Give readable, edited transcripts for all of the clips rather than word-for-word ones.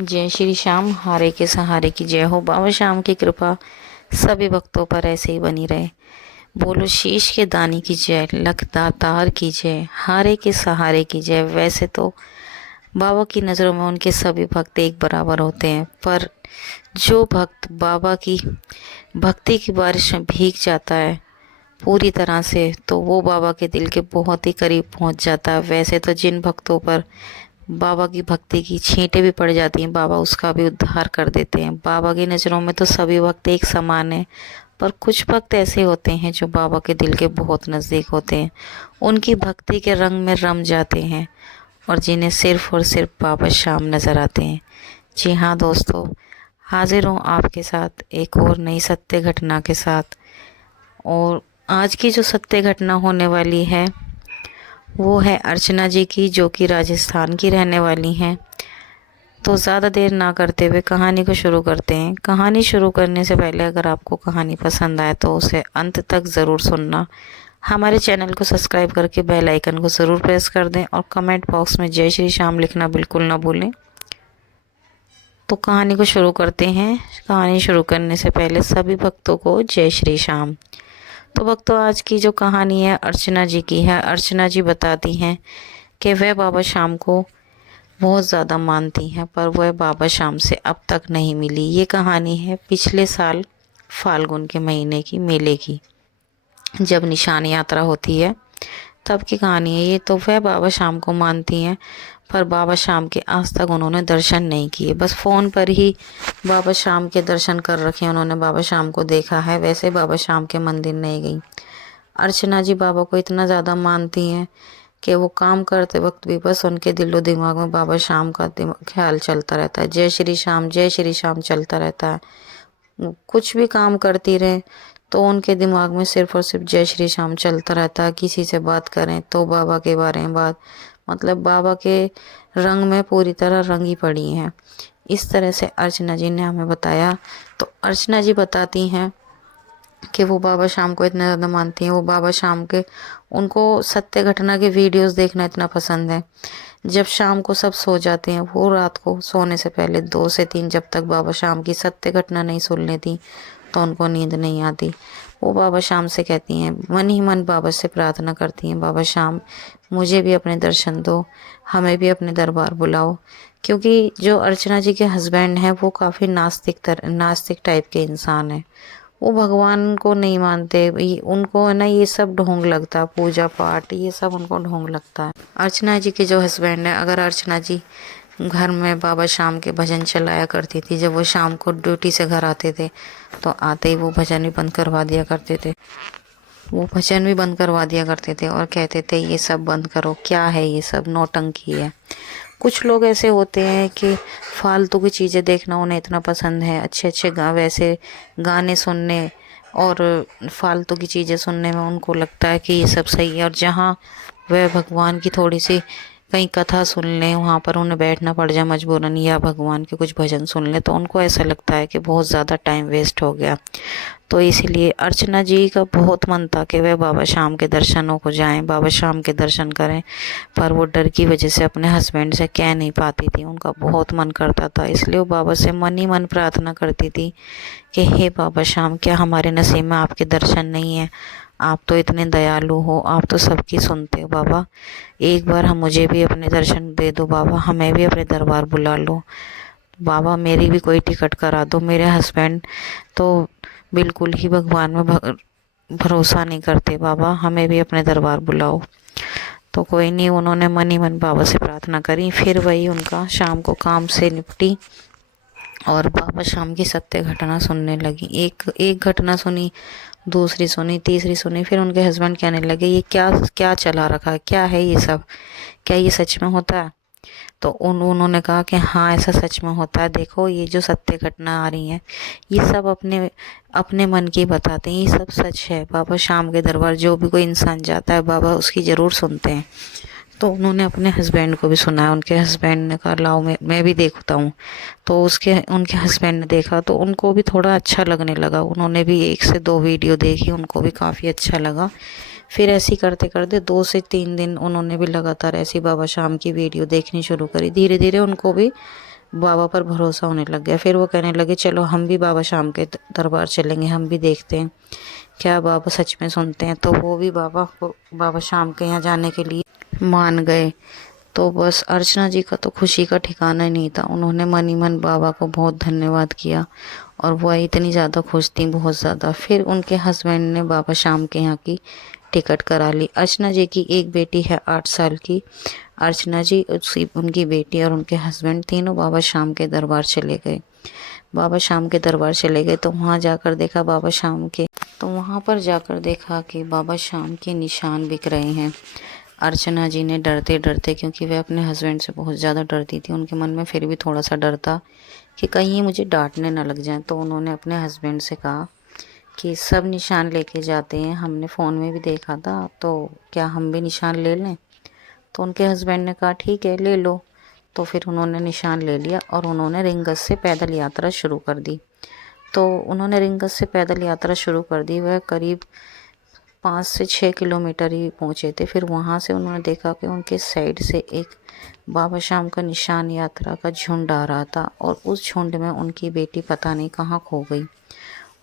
जय श्री श्याम, हारे के सहारे की जय हो। बाबा श्याम की कृपा सभी भक्तों पर ऐसे ही बनी रहे। बोलो शीश के दानी की जय, लख दातार की जय, हारे के सहारे की जय। वैसे तो बाबा की नज़रों में उनके सभी भक्त एक बराबर होते हैं, पर जो भक्त बाबा की भक्ति की बारिश में भीग जाता है पूरी तरह से, तो वो बाबा के दिल के बहुत ही करीब पहुंच जाता है। वैसे तो जिन भक्तों पर बाबा की भक्ति की छींटें भी पड़ जाती हैं, बाबा उसका भी उद्धार कर देते हैं। बाबा की नज़रों में तो सभी भक्त एक समान हैं, पर कुछ भक्त ऐसे होते हैं जो बाबा के दिल के बहुत नज़दीक होते हैं, उनकी भक्ति के रंग में रम जाते हैं और जिन्हें सिर्फ और सिर्फ बाबा श्याम नज़र आते हैं। जी हाँ दोस्तों, हाजिर हूँ आपके साथ एक और नई सत्य घटना के साथ। और आज की जो सत्य घटना होने वाली है वो है अर्चना जी की, जो कि राजस्थान की रहने वाली हैं। तो ज़्यादा देर ना करते हुए कहानी को शुरू करते हैं। कहानी शुरू करने से पहले अगर आपको कहानी पसंद आए तो उसे अंत तक ज़रूर सुनना। हमारे चैनल को सब्सक्राइब करके बेल आइकन को ज़रूर प्रेस कर दें और कमेंट बॉक्स में जय श्री श्याम लिखना बिल्कुल ना भूलें। तो कहानी को शुरू करते हैं। कहानी शुरू करने से पहले सभी भक्तों को जय श्री श्याम। तो भक्तों, आज की जो कहानी है अर्चना जी की है। अर्चना जी बताती हैं कि वह बाबा श्याम को बहुत ज़्यादा मानती हैं, पर वह बाबा श्याम से अब तक नहीं मिली। ये कहानी है पिछले साल फाल्गुन के महीने की, मेले की, जब निशान यात्रा होती है तब की कहानी है ये। तो वह बाबा श्याम को मानती हैं, पर बाबा श्याम के आज तक उन्होंने दर्शन नहीं किए। बस फ़ोन पर ही बाबा श्याम के दर्शन कर रखे हैं, उन्होंने बाबा श्याम को देखा है, वैसे बाबा श्याम के मंदिर नहीं गई। अर्चना जी बाबा को इतना ज़्यादा मानती हैं कि वो काम करते वक्त भी बस उनके दिलो दिमाग में बाबा श्याम का ख्याल चलता रहता है। जय श्री श्याम चलता रहता है। कुछ भी काम करती रहें तो उनके दिमाग में सिर्फ और सिर्फ जय श्री श्याम चलता रहता है। किसी से बात करें तो बाबा के बारे में बात, मतलब बाबा के रंग में पूरी तरह रंगी पड़ी हैं। इस तरह से अर्चना जी ने हमें बताया। तो अर्चना जी बताती हैं कि वो बाबा श्याम को इतना ज़्यादा मानती हैं। वो बाबा श्याम के, उनको सत्य घटना के वीडियोस देखना इतना पसंद है। जब शाम को सब सो जाते हैं, वो रात को सोने से पहले 2 से 3 जब तक बाबा श्याम की सत्य घटना नहीं सुन लेती तो उनको नींद नहीं आती। वो बाबा श्याम से कहती हैं, मन ही मन बाबा से प्रार्थना करती हैं, बाबा श्याम मुझे भी अपने दर्शन दो, हमें भी अपने दरबार बुलाओ। क्योंकि जो अर्चना जी के हस्बैंड हैं वो काफ़ी नास्तिक टाइप के इंसान हैं। वो भगवान को नहीं मानते, उनको है ना ये सब ढोंग लगता है, पूजा पाठ ये सब उनको ढोंग लगता है। अर्चना जी के जो हस्बैंड है, अगर अर्चना जी घर में बाबा श्याम के भजन चलाया करती थी, जब वो शाम को ड्यूटी से घर आते थे तो आते ही वो भजन भी बंद करवा दिया करते थे। वो भजन भी बंद करवा दिया करते थे और कहते थे ये सब बंद करो, क्या है ये सब नौटंकी है। कुछ लोग ऐसे होते हैं कि फालतू की चीज़ें देखना उन्हें इतना पसंद है, अच्छे अच्छे वैसे गाने सुनने और फालतू की चीज़ें सुनने में उनको लगता है कि ये सब सही है। और जहाँ वह भगवान की थोड़ी सी कहीं कथा सुन लें, वहाँ पर उन्हें बैठना पड़ जाए मजबूरन, या भगवान के कुछ भजन सुन लें, तो उनको ऐसा लगता है कि बहुत ज़्यादा टाइम वेस्ट हो गया। तो इसलिए अर्चना जी का बहुत मन था कि वह बाबा श्याम के दर्शनों को जाएं, बाबा श्याम के दर्शन करें, पर वो डर की वजह से अपने हस्बैंड से कह नहीं पाती थी। उनका बहुत मन करता था, इसलिए वो बाबा से मन ही मन प्रार्थना करती थी कि हे बाबा श्याम, क्या हमारे नसीब में आपके दर्शन नहीं है? आप तो इतने दयालु हो, आप तो सबकी सुनते हो बाबा, एक बार हम मुझे भी अपने दर्शन दे दो बाबा, हमें भी अपने दरबार बुला लो बाबा, मेरी भी कोई टिकट करा दो। मेरे हस्बैंड तो बिल्कुल ही भगवान में भरोसा नहीं करते बाबा, हमें भी अपने दरबार बुलाओ। तो कोई नहीं, उन्होंने मन ही मन बाबा से प्रार्थना करी। फिर वही उनका शाम को काम से निपटी और बाबा श्याम की सत्य घटना सुनने लगी। एक घटना सुनी, दूसरी सुनी, तीसरी सुनी, फिर उनके हस्बैंड कहने लगे ये क्या क्या चला रखा है, क्या है ये सब, क्या ये सच में होता है? तो उन्होंने कहा कि हाँ ऐसा सच में होता है, देखो ये जो सत्य घटना आ रही है ये सब अपने अपने मन की बताते हैं, ये सब सच है। बाबा श्याम के दरबार जो भी कोई इंसान जाता है बाबा उसकी ज़रूर सुनते हैं। तो उन्होंने अपने हस्बैंड को भी सुनाया। उनके हस्बैंड ने कहा लाओ मैं भी देखता हूँ। तो उनके हस्बैंड ने देखा तो उनको भी थोड़ा अच्छा लगने लगा। उन्होंने भी 1 से 2 वीडियो देखी, उनको भी काफ़ी अच्छा लगा। फिर ऐसे ही करते करते 2 से 3 दिन उन्होंने भी लगातार ऐसी बाबा श्याम की वीडियो देखनी शुरू करी। धीरे धीरे उनको भी बाबा पर भरोसा होने लग गया। फिर वो कहने लगे चलो हम भी बाबा शाम के दरबार चलेंगे, हम भी देखते हैं क्या बाबा सच में सुनते हैं। तो वो भी बाबा शाम के यहाँ जाने के लिए मान गए। तो बस अर्चना जी का तो खुशी का ठिकाना ही नहीं था। उन्होंने मन ही मन बाबा को बहुत धन्यवाद किया और वह इतनी ज़्यादा खुश थी, बहुत ज़्यादा। फिर उनके हस्बैंड ने बाबा शाम के यहाँ की टिकट करा ली। अर्चना जी की एक बेटी है 8 साल की। अर्चना जी, उनकी बेटी और उनके हस्बैंड तीनों बाबा शाम के दरबार चले गए। बाबा शाम के दरबार चले गए तो वहाँ जाकर देखा वहाँ पर जाकर देखा कि बाबा शाम के निशान बिक रहे हैं। अर्चना जी ने डरते डरते, क्योंकि वह अपने हस्बैंड से बहुत ज़्यादा डरती थी, उनके मन में फिर भी थोड़ा सा डर था कि कहीं ये मुझे डांटने ना लग जाए। तो उन्होंने अपने हस्बैंड से कहा कि सब निशान लेके जाते हैं, हमने फ़ोन में भी देखा था, तो क्या हम भी निशान ले लें। तो उनके हस्बैंड ने कहा ठीक है ले लो। तो फिर उन्होंने निशान ले लिया और उन्होंने रिंगस से पैदल यात्रा शुरू कर दी। तो उन्होंने रिंगस से पैदल यात्रा शुरू कर दी। वह करीब 5 से 6 किलोमीटर ही पहुँचे थे। फिर वहाँ से उन्होंने देखा कि उनके साइड से एक बाबा शाम का निशान यात्रा का झुंड आ रहा था और उस झुंड में उनकी बेटी पता नहीं कहाँ खो गई।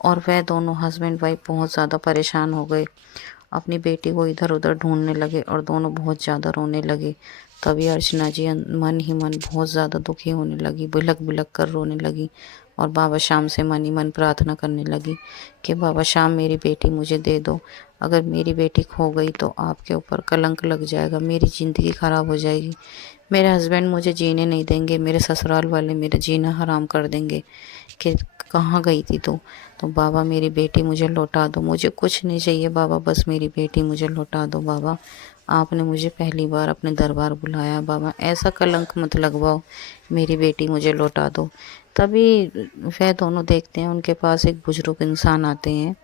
और वह दोनों हस्बैंड वाइफ बहुत ज़्यादा परेशान हो गए, अपनी बेटी को इधर उधर ढूंढने लगे और दोनों बहुत ज़्यादा रोने लगे। तभी अर्चना जी मन ही मन बहुत ज़्यादा दुखी होने लगी, बिलख बिलख कर रोने लगी और बाबा शाम से मन ही मन प्रार्थना करने लगी कि बाबा शाम मेरी बेटी मुझे दे दो। अगर मेरी बेटी खो गई तो आपके ऊपर कलंक लग जाएगा, मेरी ज़िंदगी ख़राब हो जाएगी, मेरे हस्बैंड मुझे जीने नहीं देंगे, मेरे ससुराल वाले मेरा जीना हराम कर देंगे कि कहाँ गई थी तो बाबा मेरी बेटी मुझे लौटा दो, मुझे कुछ नहीं चाहिए बाबा, बस मेरी बेटी मुझे लौटा दो बाबा, आपने मुझे पहली बार अपने दरबार बुलाया बाबा, ऐसा कलंक मत लगवाओ, मेरी बेटी मुझे लौटा दो। तभी वह दोनों देखते हैं उनके पास एक बुजुर्ग इंसान आते हैं।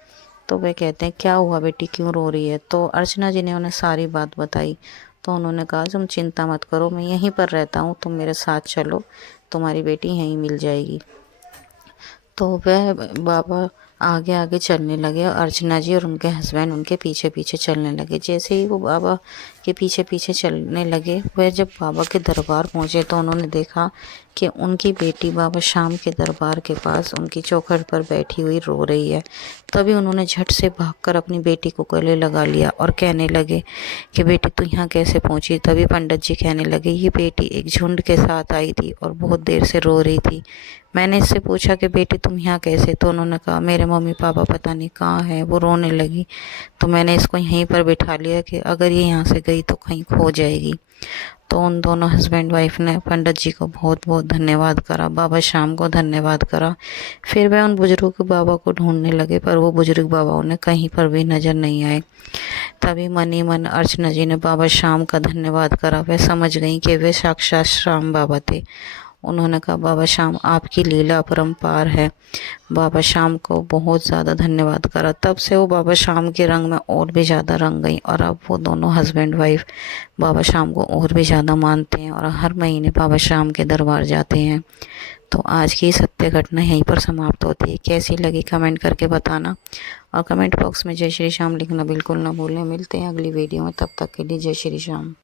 तो वे कहते हैं क्या हुआ बेटी, क्यों रो रही है। तो अर्चना जी ने उन्हें सारी बात बताई। तो उन्होंने कहा तुम चिंता मत करो, मैं यहीं पर रहता हूँ, तुम मेरे साथ चलो, तुम्हारी बेटी यहीं मिल जाएगी। तो वह बाबा आगे आगे चलने लगे और अर्चना जी और उनके हस्बैंड उनके पीछे पीछे चलने लगे। जैसे ही वो बाबा के पीछे पीछे चलने लगे, वह जब बाबा के दरबार पहुँचे तो उन्होंने देखा कि उनकी बेटी बाबा शाम के दरबार के पास उनकी चौखट पर बैठी हुई रो रही है। तभी उन्होंने झट से भागकर अपनी बेटी को गले लगा लिया और कहने लगे कि बेटी तू यहाँ कैसे पहुँची। तभी पंडित जी कहने लगे ये बेटी एक झुंड के साथ आई थी और बहुत देर से रो रही थी। मैंने इससे पूछा कि बेटी तुम यहाँ कैसे, तो उन्होंने कहा मेरे मम्मी पापा पता नहीं कहाँ है, वो रोने लगी तो मैंने इसको यहीं पर बिठा लिया कि अगर ये यहाँ से गई तो कहीं खो जाएगी। तो उन दोनों हस्बैंड वाइफ ने पंडित जी को बहुत बहुत धन्यवाद करा, बाबा शाम को धन्यवाद करा। फिर वह उन बुजुर्ग बाबा को ढूंढने लगे पर वो बुजुर्ग बाबा उन्हें कहीं पर भी नज़र नहीं आए। तभी मन ही मन अर्चना जी ने बाबा शाम का धन्यवाद करा। वह समझ गई कि वे साक्षात शाम बाबा थे। उन्होंने कहा बाबा शाम आपकी लीला अपरंपार है। बाबा शाम को बहुत ज़्यादा धन्यवाद करा। तब से वो बाबा शाम के रंग में और भी ज़्यादा रंग गई और अब वो दोनों हस्बैंड वाइफ बाबा शाम को और भी ज़्यादा मानते हैं और हर महीने बाबा शाम के दरबार जाते हैं। तो आज की सत्य घटना यहीं पर समाप्त होती है। कैसी लगी कमेंट करके बताना और कमेंट बॉक्स में जय श्री श्याम लिखना बिल्कुल ना भूलें। मिलते हैं अगली वीडियो में, तब तक के लिए जय श्री श्याम।